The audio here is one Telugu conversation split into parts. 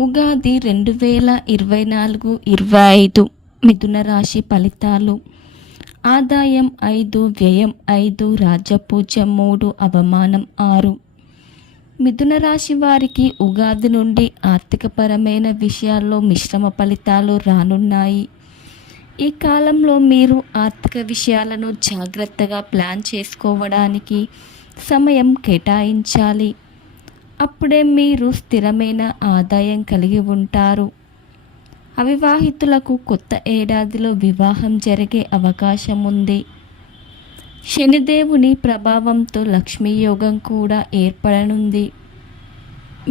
ఉగాది 2024-25 మిథున రాశి ఫలితాలు. ఆదాయం 5, వ్యయం 5, రాజపూజ్యం 3, అవమానం 6. మిథున రాశి వారికి ఉగాది నుండి ఆర్థికపరమైన విషయాల్లో మిశ్రమ ఫలితాలు రానున్నాయి. ఈ కాలంలో మీరు ఆర్థిక విషయాలను జాగ్రత్తగా ప్లాన్ చేసుకోవడానికి సమయం కేటాయించాలి. అప్పుడే మీరు స్థిరమైన ఆదాయం కలిగి ఉంటారు. అవివాహితులకు కొత్త ఏడాదిలో వివాహం జరిగే అవకాశం ఉంది. శనిదేవుని ప్రభావంతో లక్ష్మీ యోగం కూడా ఏర్పడనుంది.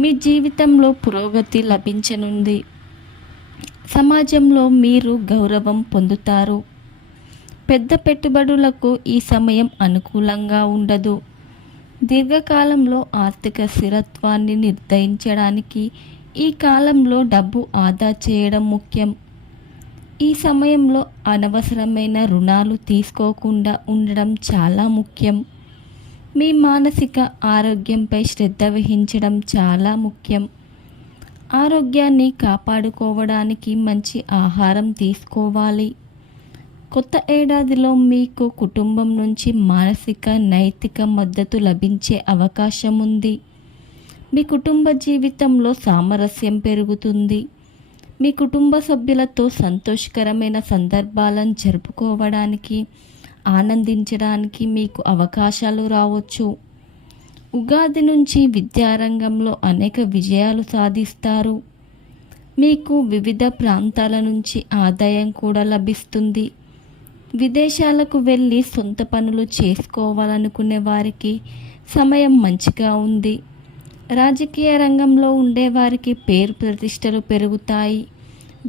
మీ జీవితంలో పురోగతి లభించనుంది. సమాజంలో మీరు గౌరవం పొందుతారు. పెద్ద పెట్టుబడులకు ఈ సమయం అనుకూలంగా ఉండదు. దీర్ఘకాలంలో ఆర్థిక స్థిరత్వాన్ని నిర్ధారించడానికి ఈ కాలంలో డబ్బు ఆదా చేయడం ముఖ్యం. ఈ సమయంలో అనవసరమైన రుణాలు తీసుకోకుండా ఉండడం చాలా ముఖ్యం. మీ మానసిక ఆరోగ్యంపై శ్రద్ధ వహించడం చాలా ముఖ్యం. ఆరోగ్యాన్ని కాపాడుకోవడానికి మంచి ఆహారం తీసుకోవాలి. కొత్త ఏడాదిలో మీకు కుటుంబం నుంచి మానసిక నైతిక మద్దతు లభించే అవకాశం ఉంది. మీ కుటుంబ జీవితంలో సామరస్యం పెరుగుతుంది. మీ కుటుంబ సభ్యులతో సంతోషకరమైన సందర్భాలను జరుపుకోవడానికి ఆనందించడానికి మీకు అవకాశాలు రావచ్చు. ఉగాది నుంచి విద్యారంగంలో అనేక విజయాలు సాధిస్తారు. మీకు వివిధ ప్రాంతాల నుంచి ఆదాయం కూడా లభిస్తుంది. విదేశాలకు వెళ్ళి సొంత పనులు చేసుకోవాలనుకునే వారికి సమయం మంచిగా ఉంది. రాజకీయ రంగంలో ఉండేవారికి పేరు ప్రతిష్టలు పెరుగుతాయి.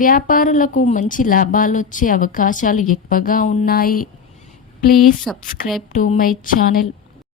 వ్యాపారులకు మంచి లాభాలు వచ్చే అవకాశాలు ఎక్కువగా ఉన్నాయి. Please subscribe to my channel.